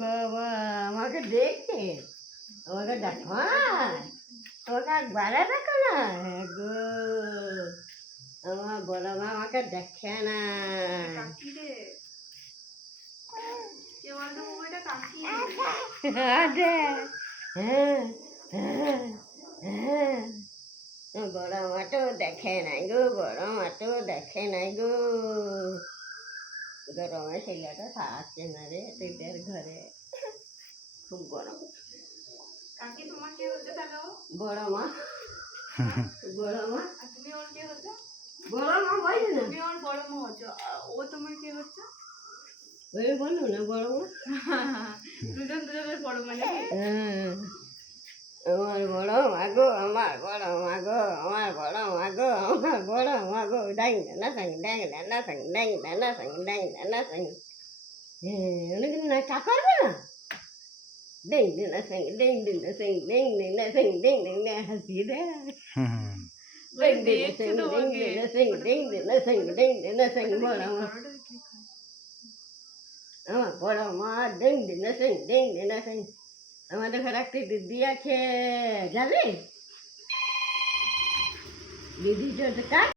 বাবা আমাকে দেখে আমাকে দেখো আমাকে একবারে দেখো না হ্যাঁ গো আমার বড় মা আমাকে দেখে না হ্যাঁ হ্যাঁ হ্যাঁ বড় মাটো দেখে নাই গো বড় মাটো দেখে নাই গো গরমে ছেলেটা থাকছে না রে তোদের ঘরে খুব গরম কাকি তোমার কে হচ্ছে তাহলে বড় মা বড় মা আর তুমি ওর কে হচ্ছে বড় মা বলি না তুমি ওর বড় মা হচ্ছে ও তোমার কে হচ্ছে ওই বলো না বড় মা দুজনের বড় মানে আমার বড় মাগো আমার বড় মাগো আমার বড় মাগো আমার বড় মাগো ডাং না সাং ডাং না সাং ডাং না সাং ডাং না সাং অনেক না কা করবে না ডাং না সাং ডাং না সাং ডাং না সাং ডাং না হাসি দে ডাং না সাং ডাং না সাং ডাং না সাং বড় মা আমার বড় মা ডাং না সাং ডাং না সাং আমাদের ঘরে একটা দিদি আছে যাবে দিদি কাজ